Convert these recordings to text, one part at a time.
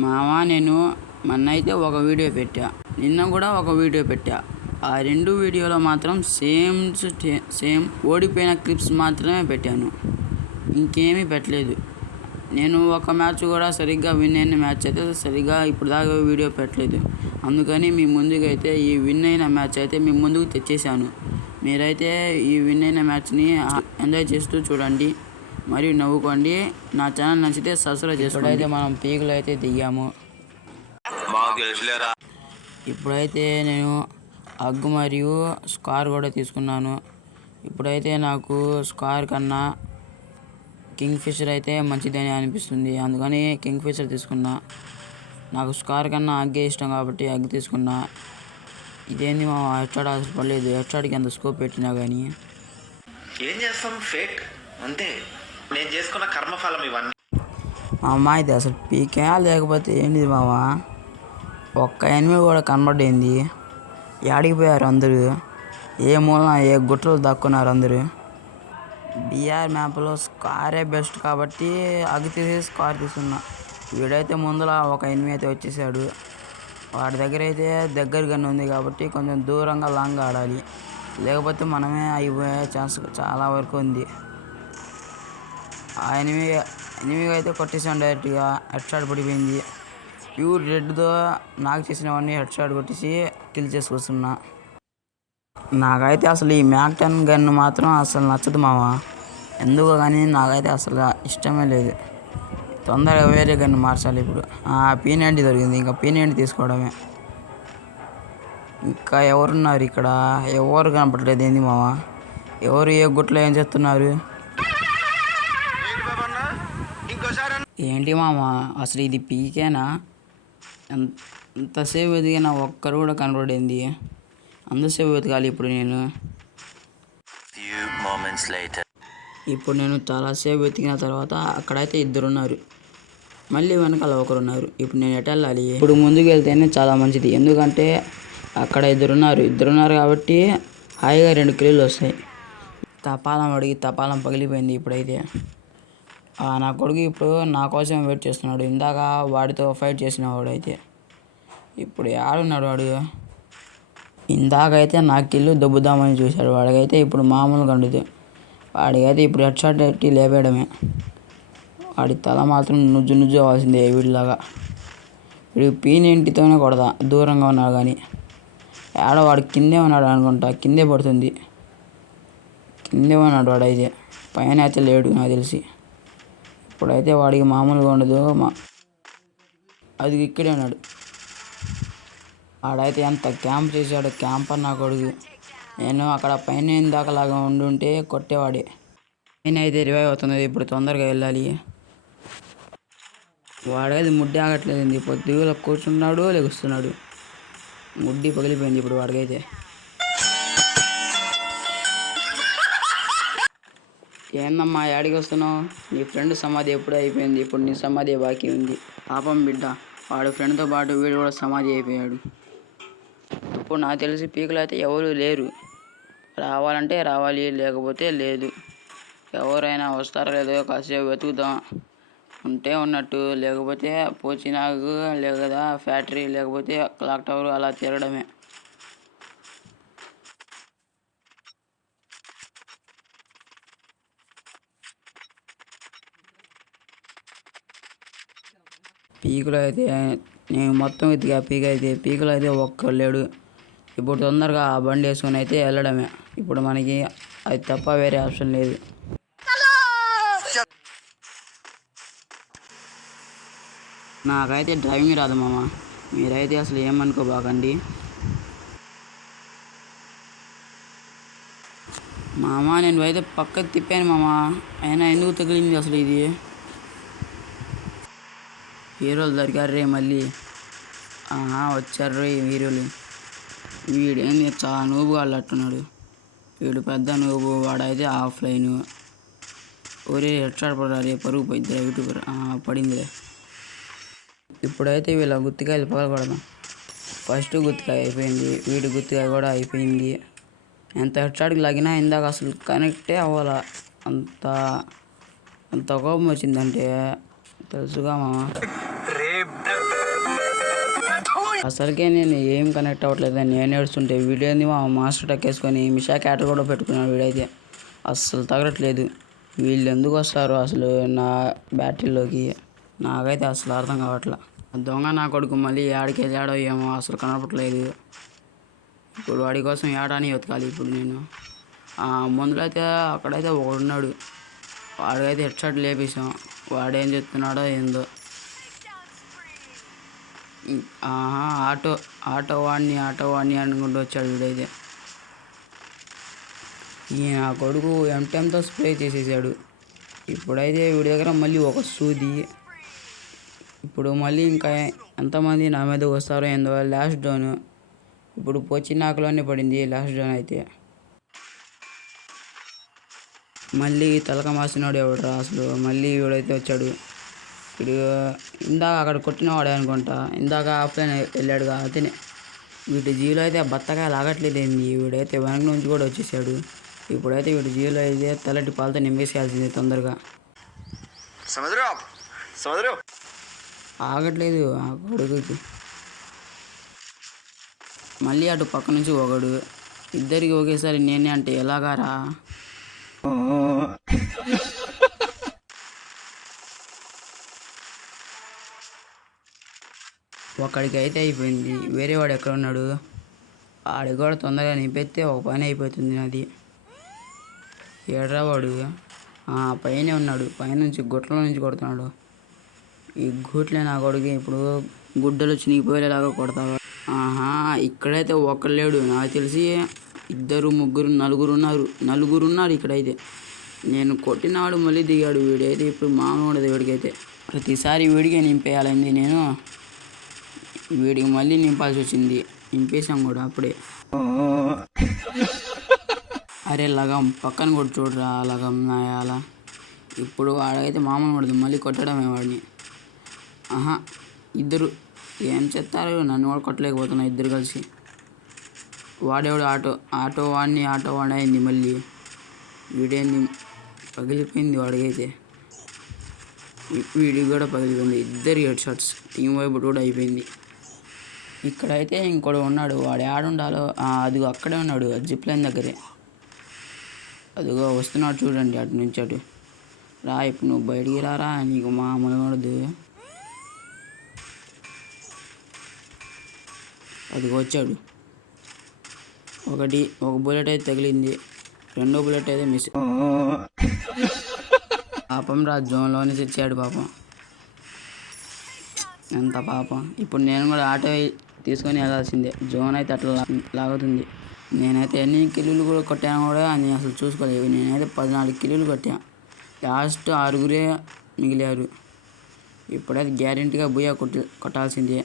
మావా నేను మొన్న అయితే ఒక వీడియో పెట్టా, నిన్న కూడా ఒక వీడియో పెట్టా. ఆ రెండు వీడియోలో మాత్రం సేమ్ ఓడిపోయిన క్లిప్స్ మాత్రమే పెట్టాను, ఇంకేమీ పెట్టలేదు. నేను ఒక మ్యాచ్ కూడా సరిగ్గా విన్ అయిన మ్యాచ్ అయితే సరిగ్గా ఇప్పుడు దాకా వీడియో పెట్టలేదు. అందుకని మీ ముందుకు అయితే ఈ విన్ అయిన మ్యాచ్ అయితే మీ ముందుకు తెచ్చేసాను. మీరైతే ఈ విన్ అయిన మ్యాచ్ని ఎంజాయ్ చేస్తూ చూడండి, మరియు నవ్వుకోండి. నా ఛానల్ నచ్చితే సబ్స్క్రైబ్ చేసుకోండి. ఇప్పుడైతే మనం పీకులు అయితే దిగాము. ఇప్పుడైతే నేను అగ్గు మరియు స్కార్ కూడా తీసుకున్నాను. ఇప్పుడైతే నాకు స్కార్ కన్నా కింగ్ ఫిషర్ అయితే మంచిదని అనిపిస్తుంది, అందుకని కింగ్ ఫిషర్ తీసుకున్నా. నాకు స్కార్ కన్నా అగ్గే ఇష్టం కాబట్టి అగ్గు తీసుకున్నా. ఇదేంది మా హెడ్షాట్ అసలు పడలేదు, హెడ్షాట్కి ఎంత స్కోప్ పెట్టినా కానీ. ఏం చేస్తాం, ఫేట్ అంతే, నేను చేసుకున్న కర్మఫలం ఇవన్నీ. మా అమ్మ ఇది అసలు పీకే లేకపోతే ఏంటిది మామ, ఒక్క ఎనిమిది కూడా కనబడింది. ఏడిగిపోయారు అందరూ, ఏ మూలన ఏ గుట్టలు దక్కున్నారు అందరూ. బీఆర్ మ్యాప్లో స్కారే బెస్ట్ కాబట్టి అగ్గి తీసేసి స్కార్ తీసుకున్నా. వీడైతే ముందర ఒక ఎనిమిది అయితే వచ్చేసాడు. వాడి దగ్గర అయితే దగ్గరగా ఉంది కాబట్టి కొంచెం దూరంగా లాంగ్ ఆడాలి, లేకపోతే మనమే అయిపోయే ఛాన్స్ చాలా వరకు ఉంది. ఆ ఎనిమిది అయితే కొట్టేసాను డైరెక్ట్గా, హెడ్ షాట్ పడిపోయింది. ప్యూర్ రెడ్తో నాకు చేసినవన్నీ హెడ్ షాట్ కొట్టేసి కిల్ చేసుకొస్తున్నా. నాకైతే అసలు ఈ మ్యాక్ 10 గన్ మాత్రం అసలు నచ్చదు మామ, ఎందుకో కానీ నాకైతే అసలు ఇష్టమే లేదు. తొందరగా వేరే గన్ మార్చాలి ఇప్పుడు. P90 దొరికింది, ఇంకా P90 తీసుకోవడమే. ఇంకా ఎవరున్నారు ఇక్కడ, ఎవరు కనపడలేదు. ఏంది మామ, ఎవరు ఏ గుట్లో ఏం చేస్తున్నారు? ఏంటి మామ అసలు ఇది పీకేనా? ఎంతసేపు వెతికినా ఒక్కరు కూడా కనపడింది. అంతసేపు వెతకాలి ఇప్పుడు నేను. ఇప్పుడు నేను చాలాసేపు వెతికిన తర్వాత అక్కడైతే ఇద్దరున్నారు, మళ్ళీ వెనకాల ఒకరున్నారు. ఇప్పుడు నేను ఎటు వెళ్ళాలి? ఇప్పుడు ముందుకు వెళ్తేనే చాలా మంచిది, ఎందుకంటే అక్కడ ఇద్దరున్నారు కాబట్టి హాయిగా 2 కిల్లులు వస్తాయి. తపాలం అడిగి తపాలం పగిలిపోయింది. ఇప్పుడైతే నా కొడుకు ఇప్పుడు నా కోసం వెయిట్ చేస్తున్నాడు. ఇందాక వాడితో ఫైట్ చేసిన వాడైతే ఇప్పుడు ఆడున్నాడు. వాడు ఇందాకైతే నా కిల్లు దొబ్బుదామని చూశాడు, వాడికైతే ఇప్పుడు మామూలుగా ఉండదు. వాడికైతే ఇప్పుడు హెడ్ షాట్ పెట్టి లేపేయడమే. వాడి తల మాత్రం నుజ్జు అవ్వాల్సిందే వీడిలాగా. వీడికి P90తోనే కొడతా, దూరంగా ఉన్నాడు కానీ. వాడు కిందే ఉన్నాడు అనుకుంటా, కిందే పడుతుంది. కిందే ఉన్నాడు వాడైతే, పైన అయితే లేడు నాకు తెలిసి. ఇప్పుడైతే వాడికి మామూలుగా ఉండదు. అది ఇక్కడే ఉన్నాడు. వాడైతే ఎంత క్యాంప్ చేశాడు, క్యాంపర్ నా కొడుకు. నేను అక్కడ పైన ఇందాకలాగా ఉండుంటే కొట్టేవాడే. పైన అయితే రివైవ్ అవుతుంది, ఇప్పుడు తొందరగా వెళ్ళాలి. వాడైతే ముడ్డి ఆగట్లేదండి, పొద్దుగా కూర్చున్నాడు లెగుస్తున్నాడు. ముడ్డి పగిలిపోయింది ఇప్పుడు వాడికైతే. ఏందమ్మా యాడికి వస్తున్నావు? నీ ఫ్రెండ్ సమాధి ఎప్పుడూ అయిపోయింది, ఇప్పుడు నీ సమాధి బాకీ ఉంది. పాపం బిడ్డ, వాడు ఫ్రెండ్తో పాటు వీడు కూడా సమాధి అయిపోయాడు. ఇప్పుడు నాకు తెలిసి పీకులు అయితే ఎవరు లేరు. రావాలంటే రావాలి, లేకపోతే లేదు. ఎవరైనా వస్తారో లేదో కాసేపు వెతుకుదాం. ఉంటే ఉన్నట్టు, లేకపోతే పోచినాగు, లేదా ఫ్యాక్టరీ, లేకపోతే క్లాక్ టవర్ అలా తిరగడమే. పీకులు అయితే నేను మొత్తం వెతికా, పీకులు అయితే ఒక్కడు లేడు. ఇప్పుడు తొందరగా ఆ బండి వేసుకొని అయితే వెళ్ళడమే. ఇప్పుడు మనకి అది తప్ప వేరే ఆప్షన్ లేదు. నాకైతే డ్రైవింగ్ రాదు మామ, మీరైతే అసలు ఏమనుకోబాకండి. మామ నేను అయితే పక్కకు తిప్పాను మామ, అయినా ఎందుకు తగిలింది అసలు ఇది? హీరోలు దొరికారు రే మళ్ళీ. వచ్చారు రే హీరోలు. వీడేంది చాలా నూబుగా అల్లట్టున్నాడు. వీడు పెద్ద నూబు, వాడైతే ఆఫ్లైన్. ఒరే హెడ్ షాట్ పడాలి, పరుగు పోయిద్దిరా యూట్యూబర్. పడిందిలే. ఇప్పుడైతే వీళ్ళ గుత్తికాయలు పగలకూడదు. ఫస్ట్ గుత్తికాయ అయిపోయింది, వీడి గుత్తికాయ కూడా అయిపోయింది. ఎంత హెడ్ షాట్కి లాగినా ఇందాక అసలు కనెక్టే అవ్వాలా. అంత కోపం వచ్చిందంటే తెలుసుగా మామ. అసలుకే నేను ఏం కనెక్ట్ అవ్వట్లేదు, నేను ఏడుస్తుంటే వీడేంది మా మాస్టర్ టక్ వేసుకొని మిషా క్యాటర్ కూడా పెట్టుకున్నాడు వీడైతే. అస్సలు తగలట్లేదు. వీళ్ళు ఎందుకు వస్తారు అసలు నా బ్యాటరీలోకి, నాకైతే అసలు అర్థం కావట్లే. దొంగ నా కొడుకు మళ్ళీ ఏడికి ఏడో ఏమో అసలు కనపట్లేదు. ఇప్పుడు వాడి కోసం ఏడాని వెతకాలి ఇప్పుడు నేను. ముందులో అయితే అక్కడైతే ఒకడున్నాడు, వాడికైతే హెడ్ షాట్ లేపేసాం. వాడేం చెప్తున్నాడో ఏందో. ఆటో ఆటో వాడిని అనుకుంటూ వచ్చాడు వీడైతే. ఈయన కొడుకు M10తో స్ప్రే చేసేసాడు. ఇప్పుడైతే వీడి దగ్గర మళ్ళీ ఒక సూది. ఇప్పుడు మళ్ళీ ఇంకా ఎంతమంది నా మీద వస్తారో ఏందో. లాస్ట్ డౌన్ ఇప్పుడు పొచ్చినాకులోనే పడింది లాస్ట్ డౌన్ అయితే. మళ్ళీ తలక మాసినాడు ఎవడరా అసలు, మళ్ళీ వీడైతే వచ్చాడు. వీడు ఇందాక అక్కడ కొట్టినవాడే అనుకుంటా, ఇందాక ఆఫ్లైన్ వెళ్ళాడుగా అతనే. వీటి జీలో అయితే బత్తగా లాగట్లేదేంది, వీడైతే వెనక నుంచి కూడా వచ్చేసాడు. ఇప్పుడైతే వీడి జీలో అయితే తెల్లటి పాలతో నింపేసేయాల్సింది తొందరగా. ఆగట్లేదు ఆ కొడుకుకి. మళ్ళీ అటు పక్క నుంచి ఒకడు, ఇద్దరికి ఒకేసారి నేనే అంటే ఎలాగారా. ఒకడికి అయితే అయిపోయింది, వేరే వాడు ఎక్కడ ఉన్నాడు, ఆడికి కూడా తొందరగా నింపెత్తే ఒక పని అయిపోతుంది నాది. ఏడ్రా వాడు, పైనే ఉన్నాడు, పైనుంచి గుట్టల నుంచి కొడుతున్నాడు. ఈ గూట్లే నా కొడుకు ఇప్పుడు గుడ్డలు చినిగిపోయేలాగా కొడతావా. ఇక్కడైతే ఒక్కడు లేడు, నాకు తెలిసి 2, 3, 4 ఉన్నారు ఇక్కడైతే. నేను కొట్టినవాడు మళ్ళీ దిగాడు. వీడైతే ఇప్పుడు మామూలు ఉండదు వీడికైతే. ప్రతిసారి వీడికే నింపేయాలండి నేను. వీడికి మళ్ళీ నింపాల్సి వచ్చింది, నింపేసాం కూడా అప్పుడే. అరే లగం పక్కన కూడా చూడరా లగం నాయాల. ఇప్పుడు వాడైతే మామూలు పడదు, మళ్ళీ కొట్టడమే వాడిని. ఇద్దరు ఏం చెప్తారు, నన్ను కూడా కొట్టలేకపోతున్నా ఇద్దరు కలిసి. వాడేవాడు ఆటో వాడి అయింది మళ్ళీ. వీడేంది పగిలిపోయింది వాడికైతే, వీడికి కూడా పగిలిపోయింది. ఇద్దరు హెడ్ షాట్స్, టీం వైపు కూడా అయిపోయింది. ఇక్కడైతే ఇంకోడు ఉన్నాడు, వాడు ఆడుండాలో అదిగో అక్కడే ఉన్నాడు జిప్ లైన్ దగ్గరే. అదిగో వస్తున్నాడు చూడండి అటు నుంచి అటు. రా ఇప్పుడు నువ్వు బయటికి రారా, నీకు మామూలు పడదు. అదిగో వచ్చాడు. ఒక బుల్లెట్ అయితే తగిలింది, రెండో బుల్లెట్ అయితే మిస్. పాపం రా, జోన్లోనే తెచ్చాడు పాపం, ఎంత పాపం. ఇప్పుడు నేను కూడా ఆటో తీసుకొని వెళ్ళాల్సిందే, జోన్ అయితే అట్లా లాగుతుంది. నేనైతే ఎన్ని కిల్లులు కూడా కొట్టాను కూడా నేను అసలు చూసుకోలేదు. నేనైతే 14 కిల్లులు కొట్టాను, లాస్ట్ 6 మిగిలారు. ఇప్పుడైతే గ్యారెంటీగా బుయ్యా కొట్టాల్సిందే.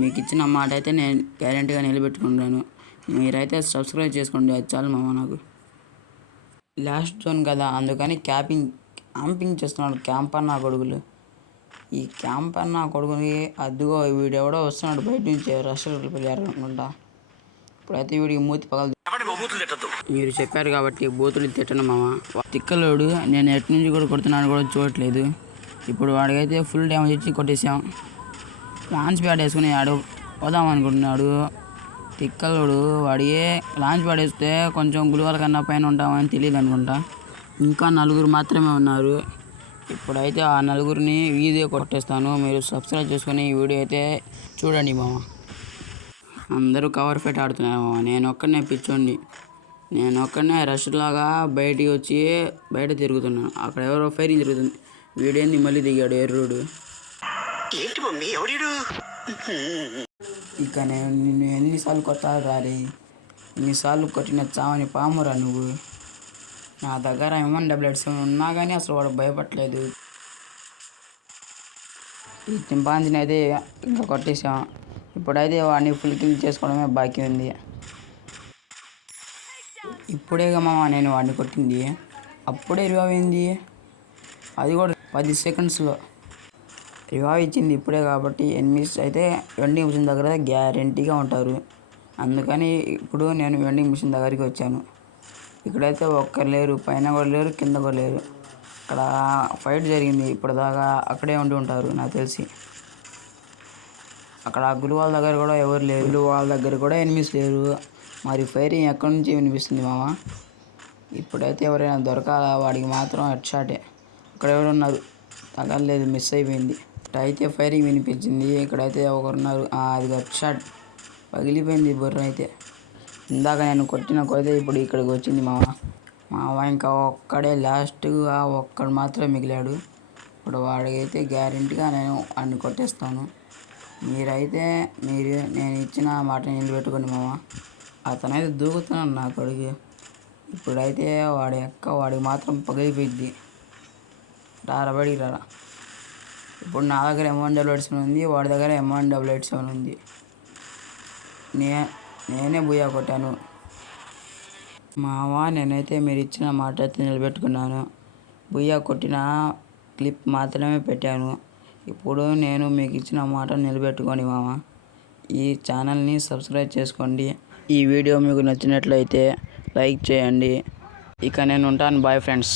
మీకు ఇచ్చిన మాట అయితే నేను గ్యారెంటీగా నిలబెట్టుకుంటాను. మీరైతే సబ్స్క్రైబ్ చేసుకోండి, అది చాలు మామ నాకు. లాస్ట్ జోన్ కదా అందుకని క్యాంపింగ్ చేస్తున్నాడు క్యాంపర్ నా కొడుకులు. ఈ క్యాంపర్ నా కొడుకుని అదిగో వీడెవడో వస్తున్నాడు బయట నుంచి, రెస్టారెంట్లు వెళ్ళారు అనుకుంటా. ఇప్పుడైతే వీడికి మూతి పగలదు. మీరు చెప్పారు కాబట్టి బూతులు తిట్టను మామ. తిక్కలోడు, నేను ఎటు నుంచి కూడా కొడుతున్నాను కూడా చూడట్లేదు. ఇప్పుడు వాడికైతే ఫుల్ డ్యామేజ్ ఇచ్చి కొట్టేసాం. లాంచ్ ప్యాడ్ వేసుకుని ఆడు పోదాం అనుకుంటున్నాడు తిక్కలోడు. వాడికి లాంచ్ ప్యాడ్ వేస్తే కొంచెం గులువల కన్నా పైన ఉంటామని తెలియదు అనుకుంటా. ఇంకా 4 మాత్రమే ఉన్నారు. ఇప్పుడైతే ఆ 4 ఈజీగా కొట్టేస్తాను. మీరు సబ్స్క్రైబ్ చేసుకొని ఈ వీడియో అయితే చూడండి మామ. అందరూ కవర్ ఫైట్ ఆడుతున్నారు మామ, నేను ఒక్కడనే పిచ్చోండి. నేను ఒక్కడనే రష్ లాగా బయటికి వచ్చి బయట తిరుగుతున్నాను. అక్కడ ఎవరో ఫైరింగ్ జరుగుతుంది. వీడేంది మళ్ళీ దిగాడు ఎర్రుడు. ఇక నేను నిన్ను ఎన్నిసార్లు కొట్టాలి రారే, ఎన్నిసార్లు కొట్టిన చావని పామురా నువ్వు. నా దగ్గర M1AA7 ఉన్నా కానీ అసలు వాడు భయపడలేదు. ఈ చింపాంజీని అయితే ఇంకా కొట్టేసాం. ఇప్పుడైతే వాడిని ఫుల్ కిల్ చేసుకోవడమే బాకీ ఉంది. ఇప్పుడేగా మామ నేను వాడిని కొట్టింది, అప్పుడే రివైవ్ అయింది. అది కూడా 10 సెకండ్స్లో రివైవ్ ఇచ్చింది ఇప్పుడే. కాబట్టి ఎనిమిస్ అయితే వెండింగ్ మిషన్ దగ్గర గ్యారెంటీగా ఉంటారు. అందుకని ఇప్పుడు నేను వెండింగ్ మిషన్ దగ్గరికి వచ్చాను. ఇక్కడైతే ఒక్కరు లేరు, పైన కూడా లేరు, కింద కూడా లేరు. అక్కడ ఫైట్ జరిగింది ఇప్పటిదాకా, అక్కడే ఉండి ఉంటారు నాకు తెలిసి. అక్కడ గులు వాళ్ళ దగ్గర కూడా ఎవరు లేరు, గులు వాళ్ళ దగ్గర కూడా ఎనిమిస్ లేరు. మరి ఫైరింగ్ ఎక్కడి నుంచి వినిపిస్తుంది మామ? ఇప్పుడైతే ఎవరైనా దొరకాలా, వాడికి మాత్రం హెడ్ షాటే. అక్కడ ఎవరున్నారు? తగలలేదు, మిస్ అయిపోయింది. ఇక్కడైతే ఫైరింగ్ వినిపించింది, ఇక్కడైతే ఒకరున్నారు. అది హెడ్ షాట్, పగిలిపోయింది బుర్ర అయితే. ఇందాక నేను కొడితే ఇప్పుడు ఇక్కడికి వచ్చింది మామ ఇంకా ఒక్కడే లాస్ట్గా ఒక్కడు మాత్రమే మిగిలాడు. ఇప్పుడు వాడికైతే గ్యారెంటీగా నేను అన్ని కొట్టేస్తాను. నేను ఇచ్చిన మాట నిలబెట్టుకోండి మామ. అతనైతే దూకుతున్నాను నా కొడుకు. ఇప్పుడైతే వాడికి మాత్రం పగిలిపోయింది. బయటికి రారా. ఇప్పుడు నా దగ్గర M188 ఉంది, వాడి దగ్గర M188 ఉంది. నేనే బుయ్యా కొట్టాను మావా. నేనైతే మీరు ఇచ్చిన మాట అయితే నిలబెట్టుకున్నాను. బుయ్యా కొట్టిన క్లిప్ మాత్రమే పెట్టాను. ఇప్పుడు నేను మీకు ఇచ్చిన మాట నిలబెట్టుకోండి మామ. ఈ ఛానల్ని సబ్స్క్రైబ్ చేసుకోండి. ఈ వీడియో మీకు నచ్చినట్లయితే లైక్ చేయండి. ఇక నేను ఉంటాను. Bye friends.